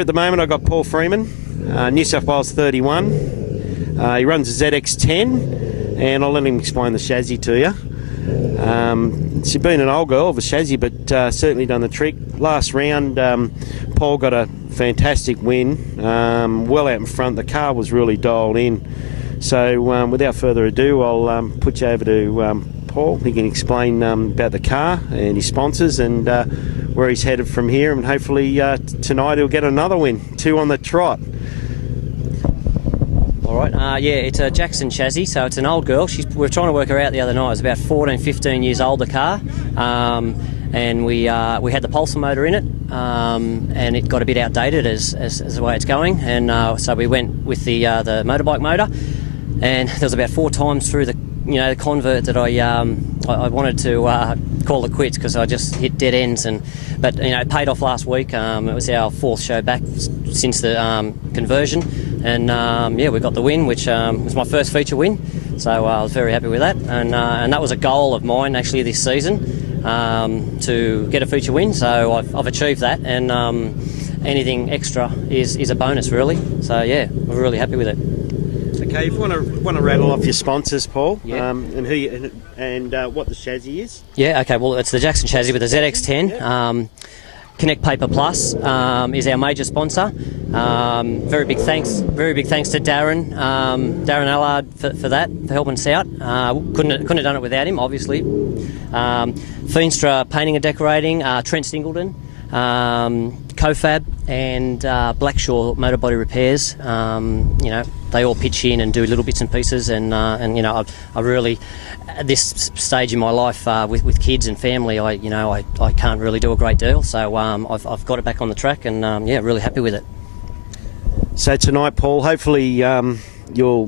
Here at the moment I've got Paul Freeman, New South Wales 31. He runs a ZX10, and I'll let him explain the chassis to you. She's been an old girl of a chassis, but certainly done the trick. Last round, Paul got a fantastic win, well out in front. The car was really dialed in. So without further ado, I'll put you over to Paul. He can explain about the car and his sponsors and where he's headed from here, and hopefully tonight he'll get another win, 2 on the trot. All right, yeah, it's a Jackson chassis, so it's an old girl. We were trying to work her out the other night. It was about 14, 15 years old, the car, and we had the pulsar motor in it, and it got a bit outdated as the way it's going, and so we went with the motorbike motor, and there was about 4 times through the convert that I wanted to call it quits because I just hit dead ends, but it paid off last week. It was our 4th show back since the conversion, and yeah, we got the win, which was my first feature win, so I was very happy with that, and that was a goal of mine actually this season, to get a feature win, so I've achieved that, and anything extra is a bonus really, so yeah, we're really happy with it. Okay, if you want to rattle off your sponsors, Paul, yeah. And who you, and what the chassis is. Yeah, okay. Well, it's the Jackson chassis with the ZX10. Yeah. Connect Paper Plus is our major sponsor. Very big thanks to Darren Allard for that, for helping us out. Couldn't have done it without him, obviously. Feenstra Painting and Decorating, Trent Singleton, Cofab, and Blackshaw Motor Body Repairs. They all pitch in and do little bits and pieces, and I really, at this stage in my life with kids and family, I can't really do a great deal, so I've got it back on the track, and yeah, really happy with it. So tonight, Paul, hopefully you'll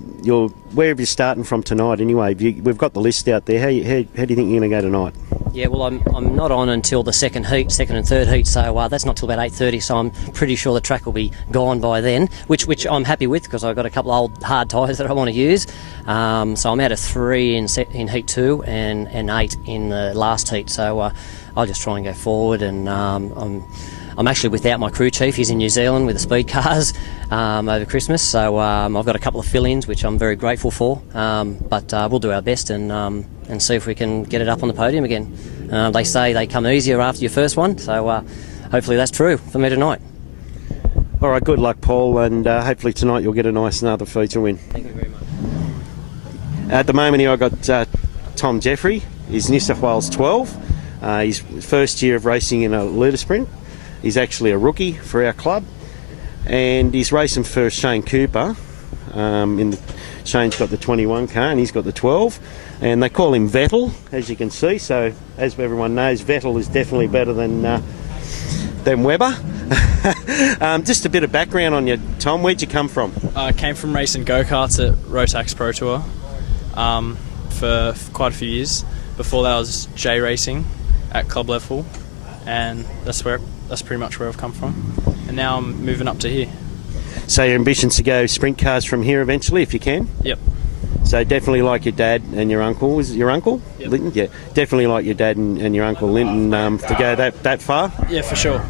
wherever you're starting from tonight. Anyway, we've got the list out there. How do you think you're going to go tonight? Yeah, well, I'm not on until the second and 3rd heat, so that's not till about 8:30. So I'm pretty sure the track will be gone by then, which I'm happy with because I've got a couple of old hard tyres that I want to use. So I'm out of 3 in heat 2 and 8 in the last heat. So I'll just try and go forward, and I'm actually without my crew chief. He's in New Zealand with the speed cars over Christmas, so I've got a couple of fill-ins which I'm very grateful for, but we'll do our best and see if we can get it up on the podium again. They say they come easier after your first one, so hopefully that's true for me tonight. All right, good luck, Paul, and hopefully tonight you'll get a nice another feature win. Thank you very much. At the moment here I've got Tom Jeffrey. He's New South Wales 12. He's first year of racing in a Litre sprint. He's actually a rookie for our club, and he's racing for Shane Cooper. Shane's got the 21 car and he's got the 12, and they call him Vettel, as you can see. So as everyone knows, Vettel is definitely better than Webber. Just a bit of background on you, Tom. Where'd you come from? I came from racing go-karts at Rotax Pro Tour for quite a few years. Before that I was J racing at club level, and that's pretty much where I've come from, and now I'm moving up to here. So your ambition's to go sprint cars from here eventually, if you can? Yep. So definitely like your dad and your uncle. Was it your uncle? Yep. Linton? Yeah, definitely like your dad and your uncle Linton to go that far? Yeah, for sure.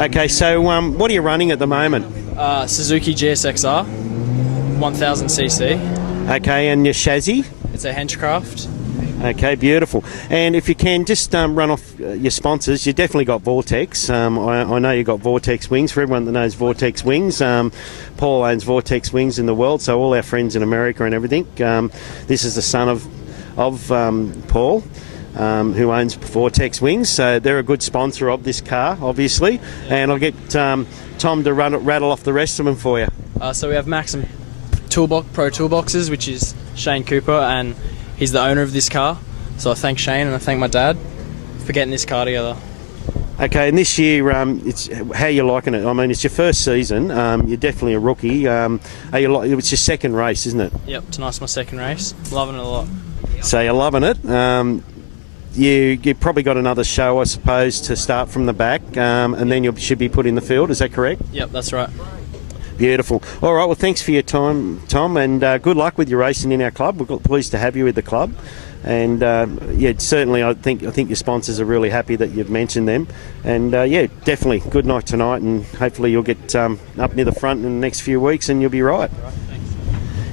Okay, so what are you running at the moment? Suzuki GSXR 1000cc. Okay, and your chassis? It's a Henchcraft. Okay, beautiful. And if you can, just run off your sponsors. You definitely got Vortex. I know you got Vortex Wings. For everyone that knows Vortex Wings, Paul owns Vortex Wings in the world, so all our friends in America and everything. This is the son of Paul, who owns Vortex Wings, so they're a good sponsor of this car, obviously. And I'll get Tom to rattle off the rest of them for you. So we have Maxim Pro Toolboxes, which is Shane Cooper, and he's the owner of this car, so I thank Shane and I thank my dad for getting this car together. Okay, and this year, it's how you liking it? I mean, it's your first season. You're definitely a rookie. It's your second race, isn't it? Yep, tonight's my second race. Loving it a lot. So you're loving it. You probably got another show, I suppose, to start from the back, and then you should be put in the field. Is that correct? Yep, that's right. Beautiful. All right, well, thanks for your time, Tom, and good luck with your racing in our club. We're pleased to have you with the club. And yeah, certainly I think your sponsors are really happy that you've mentioned them. And yeah, definitely good night tonight, and hopefully you'll get up near the front in the next few weeks and you'll be right.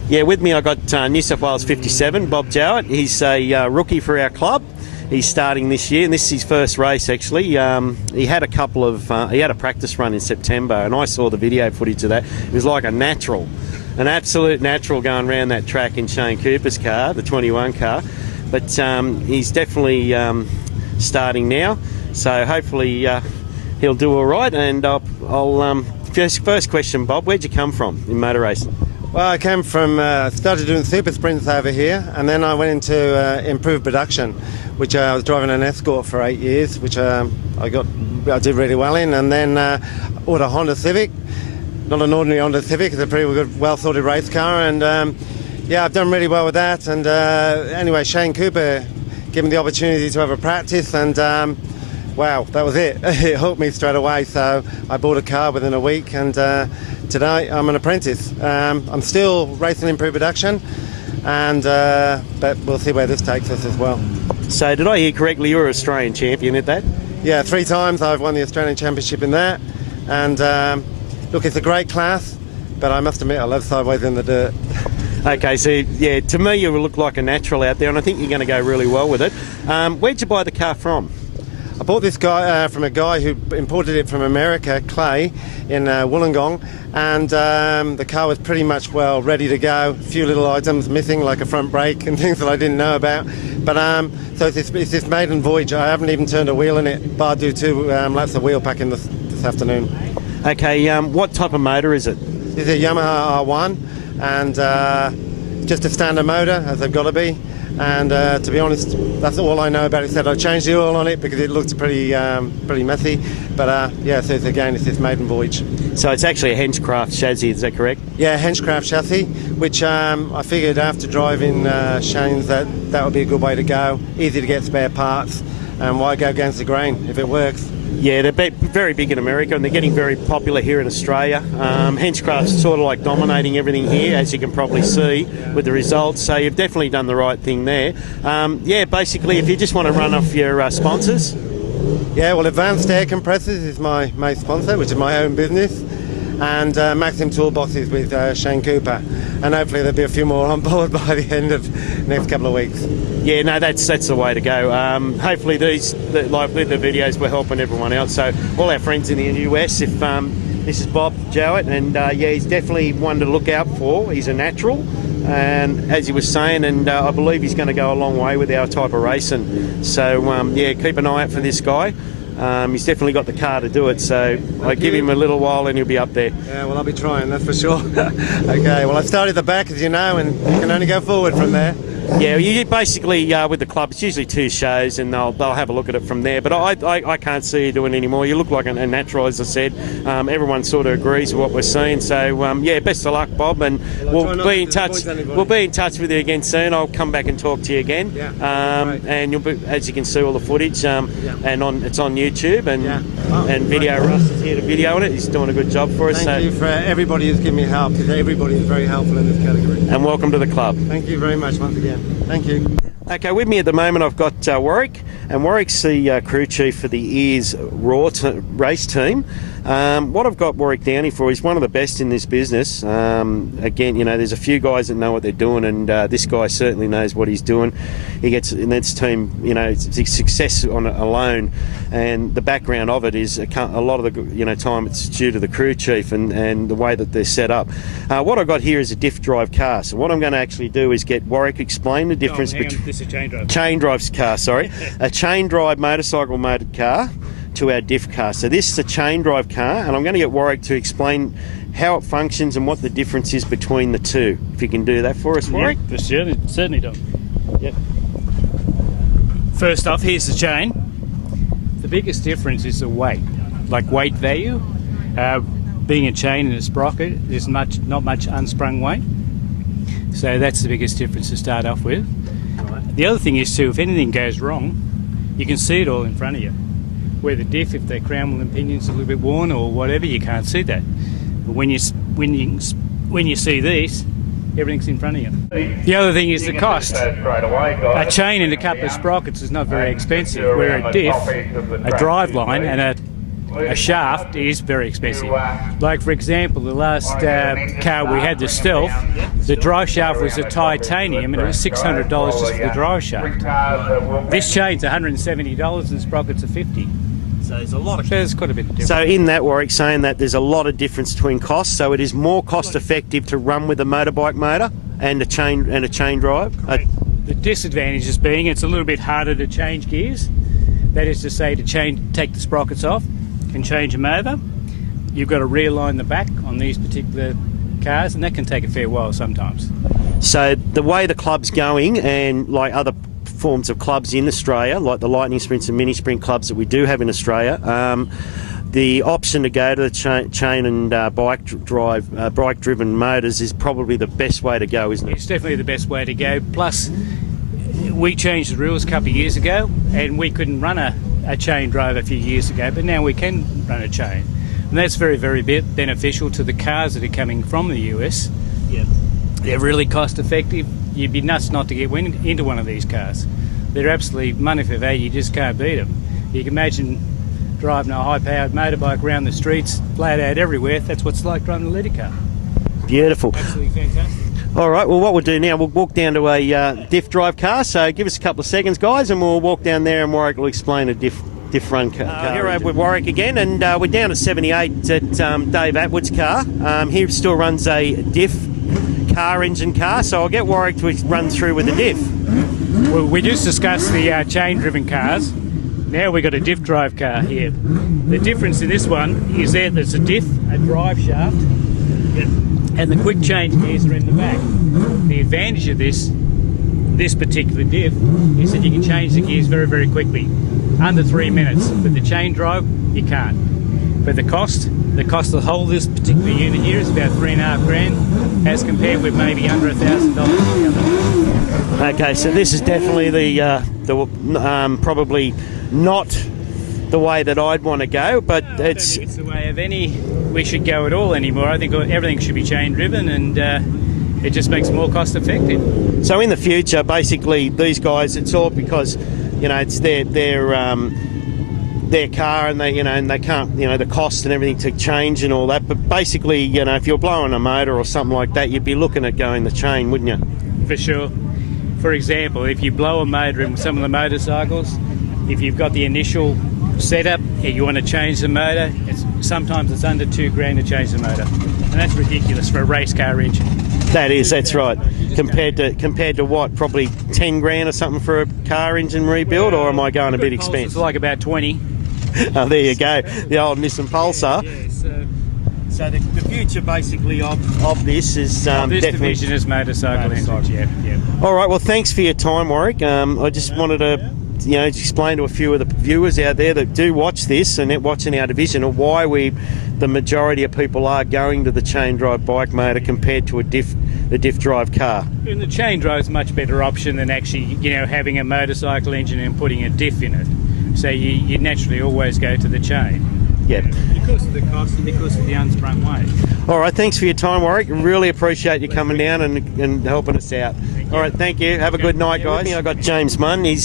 Yeah, with me I got New South Wales 57, Bob Jarrett. He's a rookie for our club. He's starting this year, and this is his first race actually. He had a couple of he had a practice run in September, and I saw the video footage of that. It was like an absolute natural going around that track in Shane Cooper's car, the 21 car. But he's definitely starting now, so hopefully he'll do all right. And I'll first question, Bob, where'd you come from in motor racing? Well, I came from, started doing super sprints over here, and then I went into improved production, which I was driving an Escort for 8 years, which I did really well in, and then bought a Honda Civic, not an ordinary Honda Civic, it's a pretty good, well-sorted race car, and yeah, I've done really well with that. And anyway, Shane Cooper gave me the opportunity to have a practice, and wow, that was it. It hooked me straight away, so I bought a car within a week, and today I'm an apprentice. I'm still racing in pre-production, and but we'll see where this takes us as well. So did I hear correctly, you're an Australian champion at that? Yeah, 3 times I've won the Australian Championship in that, and look, it's a great class, but I must admit I love sideways in the dirt. Okay, so yeah, to me you look like a natural out there, and I think you're going to go really well with it. Where'd you buy the car from? I bought this guy from a guy who imported it from America, Clay, in Wollongong, and the car was pretty much, well, ready to go. A few little items missing, like a front brake and things that I didn't know about. But so it's this maiden voyage. I haven't even turned a wheel in it, but I'll do 2 laps of wheel packing this afternoon. Okay, what type of motor is it? It's a Yamaha R1, and just a standard motor, as they've got to be. And to be honest, that's all I know about it. Said I changed the oil on it because it looked pretty messy. But yeah, so again, it's this maiden voyage. So it's actually a Henchcraft chassis, is that correct? Yeah, Henchcraft chassis, which I figured after driving Shane's that would be a good way to go. Easy to get spare parts, and why go against the grain if it works? Yeah, they're very big in America, and they're getting very popular here in Australia. Henchcraft's sort of like dominating everything here, as you can probably see with the results. So you've definitely done the right thing there. Yeah, basically, if you just want to run off your sponsors. Yeah, well, Advanced Air Compressors is my main sponsor, which is my own business, and Maxim Toolboxes with Shane Cooper, and hopefully there'll be a few more on board by the end of the next couple of weeks. Yeah, no, that's the way to go. Hopefully the videos were helping everyone else. So all our friends in the US, if this is Bob Jarrett, and yeah, he's definitely one to look out for. He's a natural, and as he was saying, and I believe he's going to go a long way with our type of racing. So yeah, keep an eye out for this guy. He's definitely got the car to do it, so I give him a little while and he'll be up there. Yeah, well, I'll be trying, that's for sure. Okay, well, I started the back, as you know, and you can only go forward from there. Yeah, you basically, with the club, it's usually 2 shows, and they'll have a look at it from there. But I can't see you doing any more. You look like a natural, as I said. Everyone sort of agrees with what we're seeing. So, yeah, best of luck, Bob, and we'll be in touch. We'll be in touch with you again soon. I'll come back and talk to you again. Yeah, and you'll be, as you can see, all the footage, and it's on YouTube, and Right. videoruss is here to video it. He's doing a good job for us. Thank you for everybody who's given me help, because everybody is very helpful in this category. And welcome to the club. Thank you very much once again. Thank you. Okay, with me at the moment I've got Warwick, and Warwick's the crew chief for the Ears Raw race team. What I've got Warwick Downey for is one of the best in this business. Again, you know, there's a few guys that know what they're doing, and this guy certainly knows what he's doing. He gets in this team, you know, it's success on it alone, and the background of it is a lot of the time it's due to the crew chief and the way that they're set up. What I've got here is a diff drive car. So what I'm going to actually do is get Warwick explain the difference between this is a chain drive car. Sorry, a chain drive motorcycle motored car to our diff car. So this is a chain drive car, and I'm going to get Warwick to explain how it functions and what the difference is between the two. If you can do that for us, Warwick. Yep, certainly do. Yep. First off, here's the chain. The biggest difference is the weight, like weight value. Being a chain in a sprocket, there's not much unsprung weight. So that's the biggest difference to start off with. Right. The other thing is too, if anything goes wrong, you can see it all in front of you. Where the diff, if the crown wheel and pinion's a little bit worn or whatever, you can't see that. But when you see this, everything's in front of you. The other thing is the cost. A chain and a couple of sprockets is not very expensive, where a diff, a driveline and a shaft is very expensive. Like, for example, the last car we had, the Stealth, the drive shaft was a titanium and it was $600 just for the drive shaft. This chain's $170 and sprockets are $50. So there's a lot of... There's quite a bit of difference. So in that, Warwick, saying that there's a lot of difference between costs, so it is more cost effective to run with a motorbike motor and a chain drive. The disadvantages being it's a little bit harder to change gears. That is to say, to take the sprockets off and change them over. You've got to realign the back on these particular cars, and that can take a fair while sometimes. So the way the club's going, and like other forms of clubs in Australia, like the Lightning Sprints and Mini Sprint clubs that we do have in Australia, the option to go to the chain and bike-driven motors is probably the best way to go, isn't it? It's definitely the best way to go. Plus, we changed the rules a couple of years ago, and we couldn't run a chain drive a few years ago, but now we can run a chain. And that's very, very beneficial to the cars that are coming from the US. Yeah. They're really cost effective. You'd be nuts not to get into one of these cars. They're absolutely money for value, you just can't beat them. You can imagine driving a high-powered motorbike around the streets, flat out everywhere. That's what it's like driving a Litre car. Beautiful. Absolutely fantastic. All right, well, what we'll do now, we'll walk down to a diff drive car, so give us a couple of seconds, guys, and we'll walk down there and Warwick will explain a diff run car. Here we're with Warwick again, and we're down at 78 at Dave Atwood's car. He still runs a diff car engine car, so I'll get Warwick to run through with the diff. Well, we just discussed the chain-driven cars. Now we've got a diff drive car here. The difference in this one is there's a diff, a drive shaft, and the quick change gears are in the back. The advantage of this particular diff is that you can change the gears very, very quickly, under 3 minutes. But the chain drive, you can't. But the cost to hold this particular unit here is about $3.5 grand, as compared with maybe under $1,000. Okay, so this is definitely the probably not the way that I'd want to go, but I don't think it's the way of any we should go at all anymore. I think everything should be chain driven, and it just makes it more cost effective. So in the future, basically, these guys, it's all because it's their car, and they can't, the cost and everything to change and all that. But basically, if you're blowing a motor or something like that, you'd be looking at going the chain, wouldn't you? For sure. For example, if you blow a motor in some of the motorcycles, if you've got the initial setup and you want to change the motor, sometimes it's under $2 grand to change the motor, and that's ridiculous for a race car engine. That's right. Compared to what, probably 10 grand or something for a car engine rebuild, or am I going a bit expensive? It's like about 20. Oh, there you go, the old Nissan Pulsar. So the future basically of this is this definitely division is motorcycle engines. Yeah. All right, well, thanks for your time, Warwick. I just wanted to explain to a few of the viewers out there that do watch this and watching our division, of why the majority of people are going to the chain drive bike motor compared to the diff drive car. And the chain drive is a much better option than actually having a motorcycle engine and putting a diff in it. So you naturally always go to the chain. Yeah. Because of the cost and because of the unsprung weight. All right, thanks for your time, Warwick. Really appreciate you coming down and helping us out. All right, thank you. Have a good night, guys. I got James Mann. He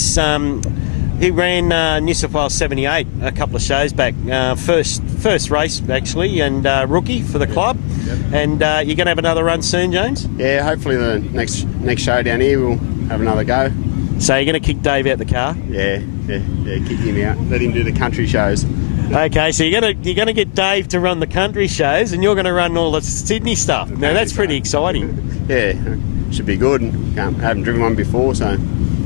ran New South Wales 78 a couple of shows back. First race, actually, and rookie for the club. Yep. And you're going to have another run soon, James? Yeah, hopefully the next show down here we'll have another go. So you're going to kick Dave out the car? Yeah, kick him out. Let him do the country shows. Okay, so you're gonna get Dave to run the country shows, and you're going to run all the Sydney stuff. Now that's pretty exciting. Yeah, should be good. Haven't driven one before, so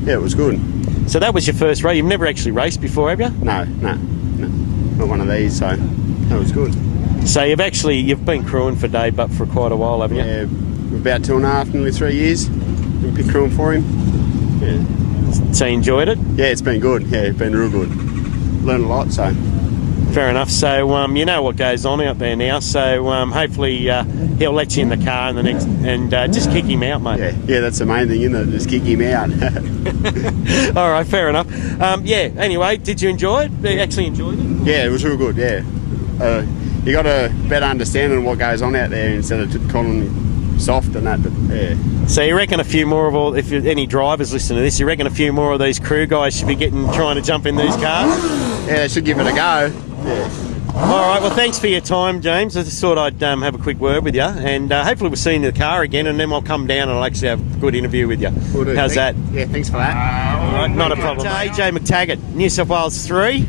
yeah, it was good. So that was your first race. You've never actually raced before, have you? No, not one of these. So that was good. So you've been crewing for Dave, but for quite a while, haven't you? Yeah, about 2.5, nearly 3 years. Been crewing for him. Yeah. So you enjoyed it? Yeah, it's been good. Yeah, it's been real good. Learned a lot. So. Fair enough. So you know what goes on out there now. So hopefully he'll let you in the car in the next, and just kick him out, mate. Yeah, that's the main thing, isn't it? Just kick him out. All right, fair enough. Anyway, did you enjoy it? You actually enjoyed it? Yeah, it was real good. Yeah, you got a better understanding of what goes on out there instead of calling soft and that, but yeah. So you reckon a few more of all, if any drivers listen to this, you reckon a few more of these crew guys should be trying to jump in these cars? Yeah, they should give it a go. Yeah. All right, well, thanks for your time, James. I just thought I'd have a quick word with you, and hopefully we'll see you in the car again, and then I'll come down and I'll actually have a good interview with you. Will do. How's that? Yeah, thanks for that. All right, not a problem. AJ McTaggart, New South Wales 3.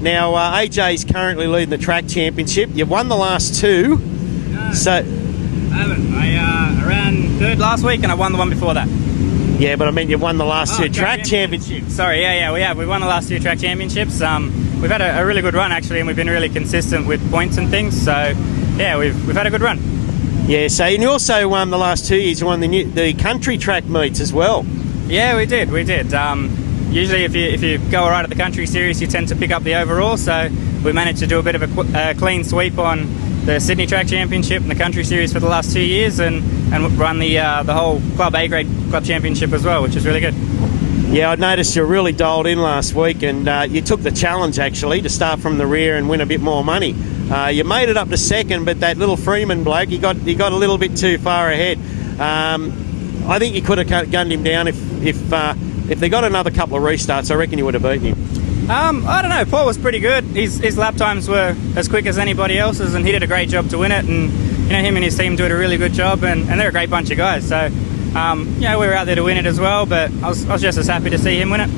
Now, AJ's currently leading the track championship. You've won the last two. No, So, I haven't. I ran third last week and I won the one before that. yeah, but I mean, you've won the last two track championships. Sorry, yeah, we have. We won the last two track championships. We've had a really good run actually, and we've been really consistent with points and things. So, yeah, we've had a good run. Yeah, so and you also won the last 2 years. You won the country track meets as well. Yeah, we did. Usually, if you go all right at the country series, you tend to pick up the overall. So we managed to do a bit of a clean sweep on the Sydney Track Championship and the country series for the last 2 years, and run the whole Club A grade Club Championship as well, which is really good. Yeah, I noticed you were really dialed in last week, and you took the challenge actually to start from the rear and win a bit more money. You made it up to second, but that little Freeman bloke, he got a little bit too far ahead. I think you could have gunned him down if they got another couple of restarts. I reckon you would have beaten him. I don't know. Paul was pretty good. His lap times were as quick as anybody else's, and he did a great job to win it. And him and his team did a really good job, and they're a great bunch of guys. So. We were out there to win it as well, but I was just as happy to see him win it.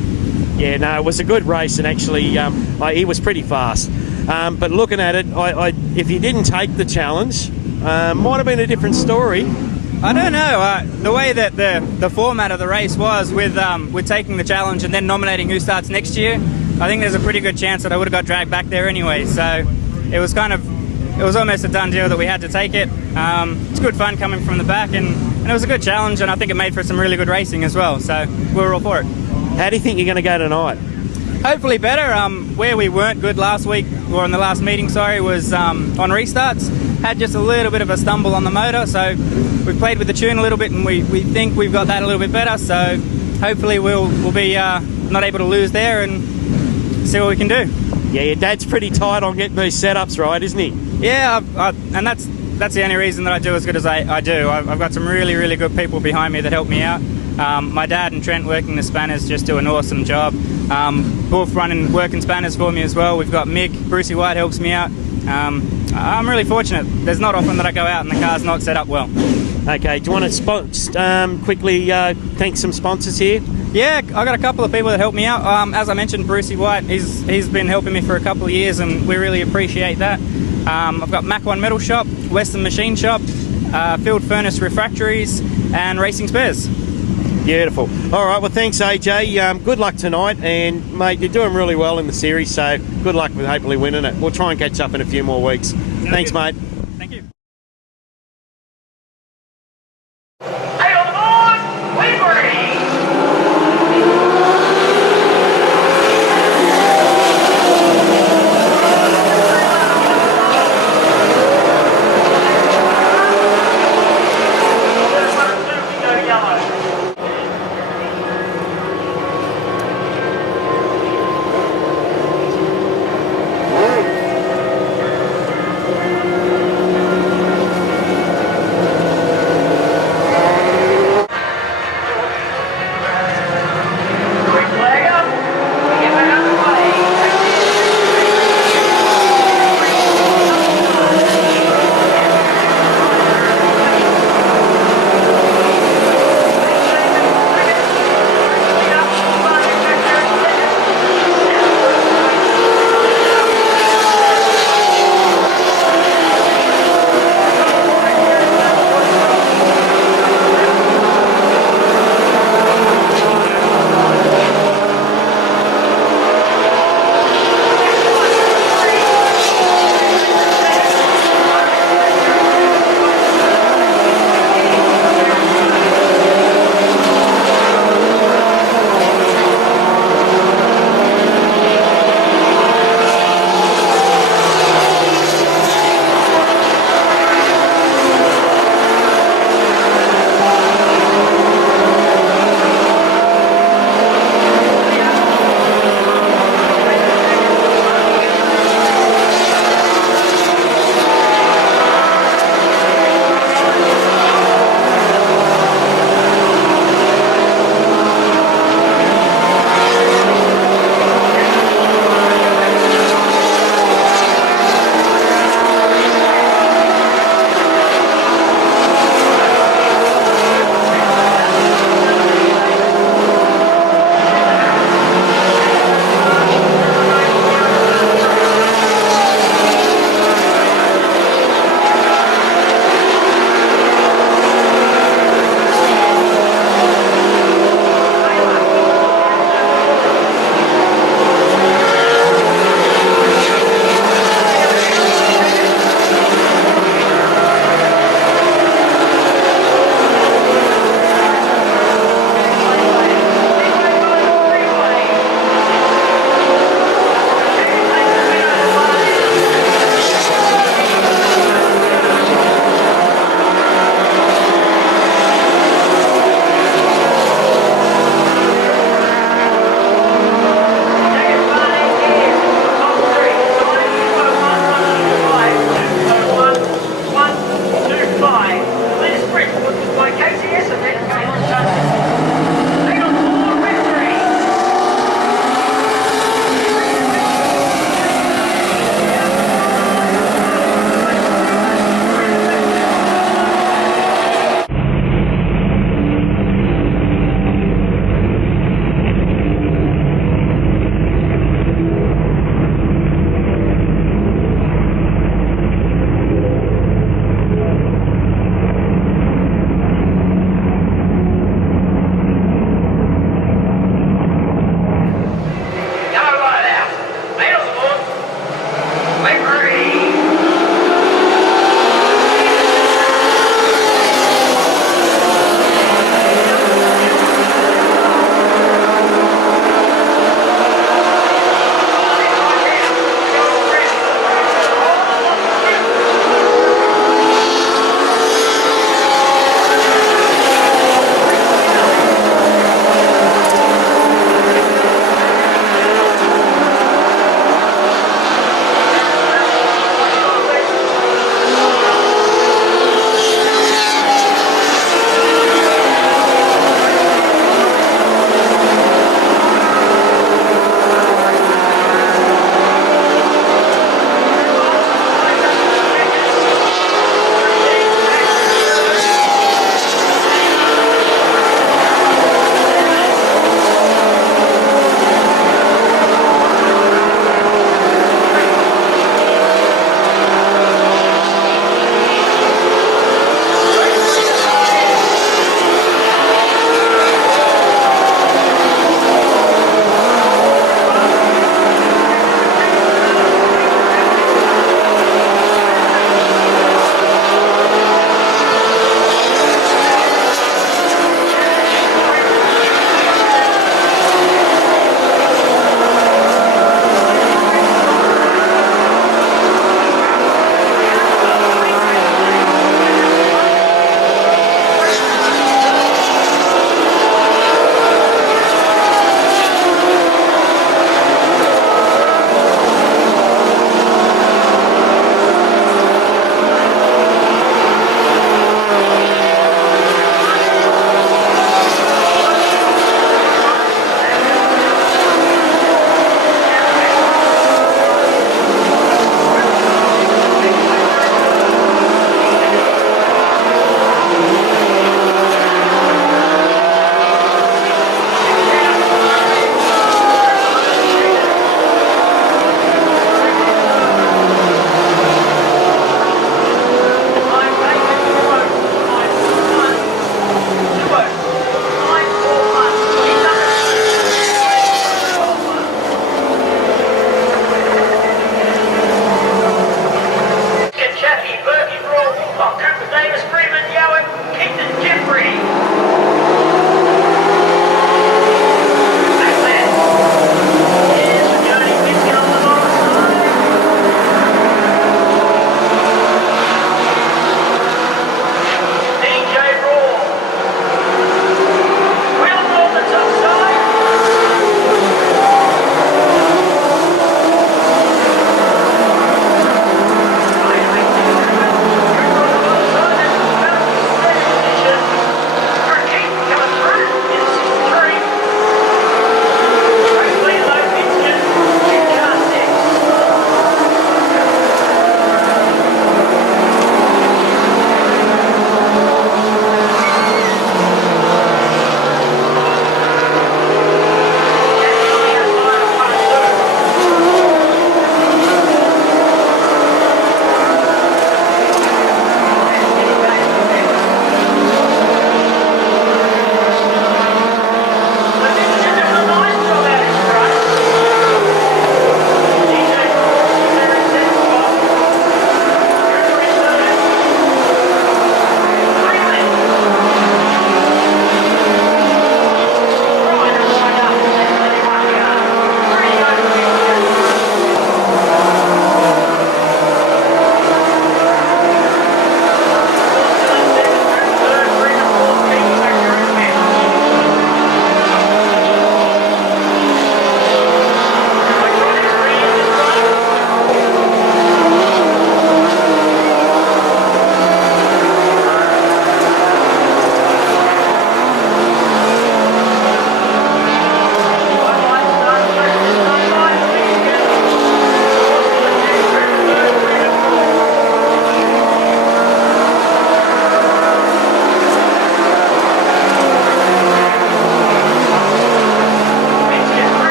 Yeah, no, it was a good race, and actually he was pretty fast. But looking at it, if he didn't take the challenge, might have been a different story. I don't know. The way that the format of the race was with taking the challenge and then nominating who starts next year, I think there's a pretty good chance that I would have got dragged back there anyway. So it was almost a done deal that we had to take it. It's good fun coming from the back, and it was a good challenge, and I think it made for some really good racing as well, so we were all for it. How do you think you're going to go tonight? Hopefully better. Where we weren't good last week, or in the last meeting, was on restarts. Had just a little bit of a stumble on the motor, so we played with the tune a little bit, and we think we've got that a little bit better, so hopefully we'll be not able to lose there and see what we can do. Yeah, your dad's pretty tight on getting these setups right, isn't he? Yeah, and that's the only reason that I do as good as I do. I've got some really, really good people behind me that help me out. My dad and Trent working the spanners just do an awesome job. Wolf working spanners for me as well. We've got Mick, Brucey White helps me out. I'm really fortunate. There's not often that I go out and the car's not set up well. Okay, do you want to quickly thank some sponsors here? Yeah, I got a couple of people that help me out. As I mentioned, Brucey White, he's been helping me for a couple of years, and we really appreciate that. I've got Mac 1 Metal Shop, Western Machine Shop, Field Furnace Refractories, and Racing Spares. Beautiful. All right, well, thanks, AJ. Good luck tonight, and, mate, you're doing really well in the series, so good luck with hopefully winning it. We'll try and catch up in a few more weeks. Thanks, mate. Thank you. Hey, on the board, we ready.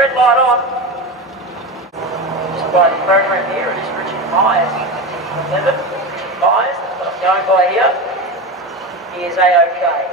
red light on. Just by the program here, it is Richard Myers. Remember, Richard Myers, that's what I'm going by here. He is A-OK.